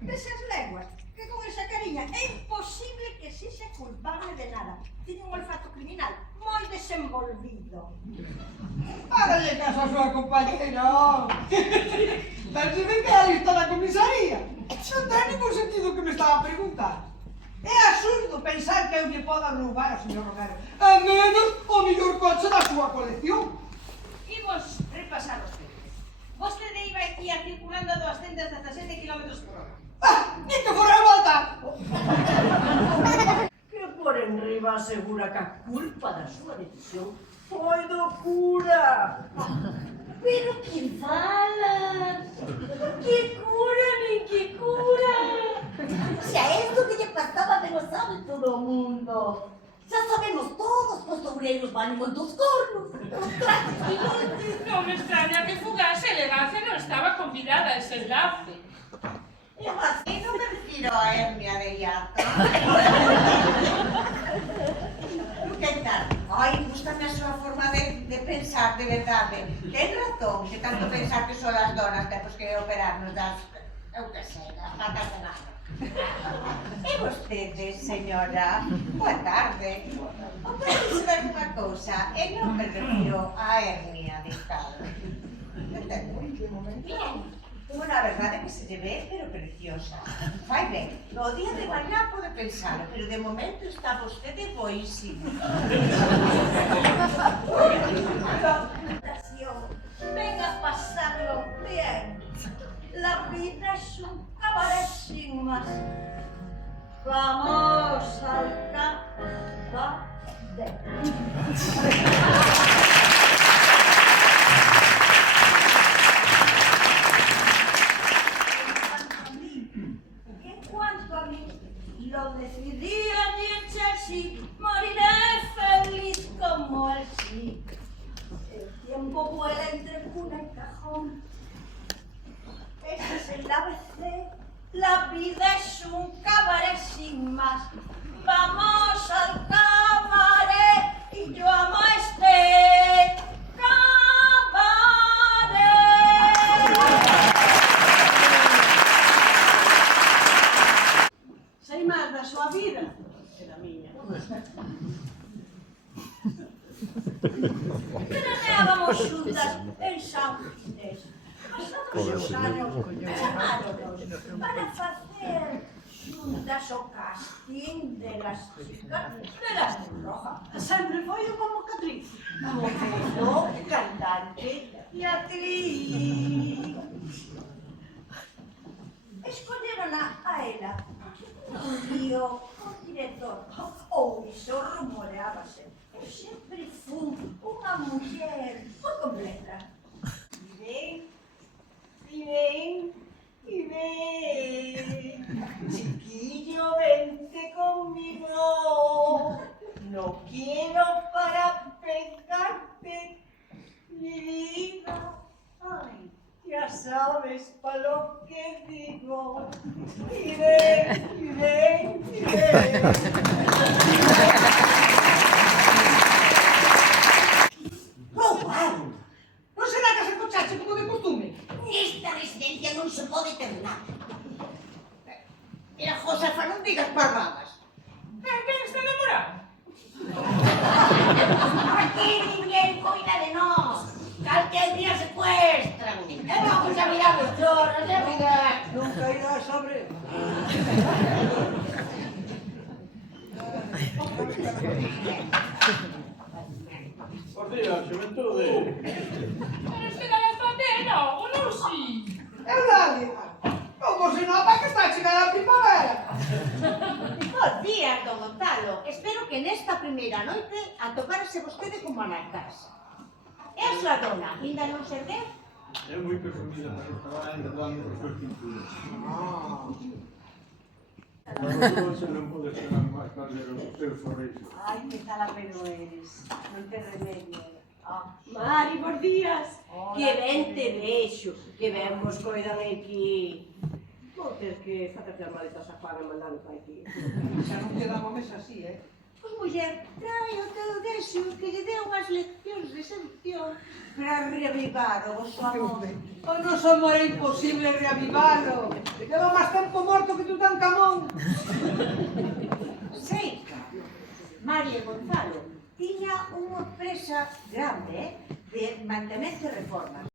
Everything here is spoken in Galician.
Desas leguas, que con esa cariña é imposible que sexa culpable de nada. Tiene un olfato criminal moi desenvolvido. Háganle caso a súa compañera. Tal se ve que a lista da comisaría. Non ten ningún sentido que me estaba a preguntar. É absurdo pensar que eu lle poda roubar ao señor Romero. A menos o mellor coche da súa colección. Imos repasar os feitos. Vostede iba aquí circulando a 217 km/h. Ni que fora a volta! Que por enriba asegura que a culpa da súa decisión foi do cura. Pero que fala? Que cura, nin que cura? Xa esto que lle pasaba me lo sabe todo o mundo. Xa sabemos todos que os toureiros van moitos cornos, os trajes filotes. Non me extraña que fugase, elegancia non estaba convidada a ese enlace. Eu así non me refiro a hernia de hiato. Que tal? Ai, gústame a súa forma de pensar, de verdade. Ten razón, que tanto pensar que son as donas temos que operarnos das, eu que sei, das patas de nada. E vostede, señora, boa tarde. O podemos ver unha cousa, e non me refiro a hernia de estado. Entendo? Bien. Unha verdade que se lle ve, pero preciosa. Fai ben, o día de mañá pode pensalo, pero de momento está vostede boísimo. Venga a pasarlo bien. La vida es un cabaret sin más. Vamos al cabaret. Lo decidí allí en Chelsea, moriré feliz como el sí. El tiempo vuela entre cuna y cajón. Ese es el ABC. La vida es un cabaret sin más. Vamos al cabaret y yo amo este cabaret. Sei máis da súa vida que da miña. Veraneábamos xuntas en San Ginés. Pasamos os anos chamáronos para facer xuntas o casting de las chicas de la Cruz Roja. Sempre foi unha mocatriz. Modelo, cantante e actriz. Escolleron a ela. Un lío con director. Ou iso rumoreábase. Eu sempre fui unha muller moi completa. Y ven, chiquillo, vente conmigo. No quiero para pegarte mi vida. Ay, ya sabes para lo que digo. Y ven. Roubaron! Non será que se cochache como de costume? Nesta residencia non se pode ter nada. Mira, Josefa, non digas parvadas. Quen está namorado? Aquí ninguén coida de nós. Calquer día secuestran. E vamos a mirar os chorros, é verdade. Nunca irás a ver. Por Dios, xuventude. Pero este da bastante, no, non si. Eulalia, como se nota que está chegada a primavera. Bos días, don Gonzalo. Espero que nesta primeira noite atopárase vostede como na casa. E a súa dona, ainda non se ve? É moi presumida, pero estaba ainda dando os seus pinturas. Pero o coche non pode chegar máis tarde os seus sorrisos. Ai, que talapero eres. Non te remedio. Mari, bons días. Hola, Que ben te vexo. Que ben vos coidan aquí. Vou ter que facerte as maletas a Juan e mandalo para aquí. Xa non quedamos mes así, Pois, muller, trae o teu desio que lle deu unhas leccións de seducción para reavivar o vosso amor. O noso amor é imposible reavivalo. Leva máis tempo morto Seica, María e Gonzalo, tiña unha empresa grande de mantemento e reformas.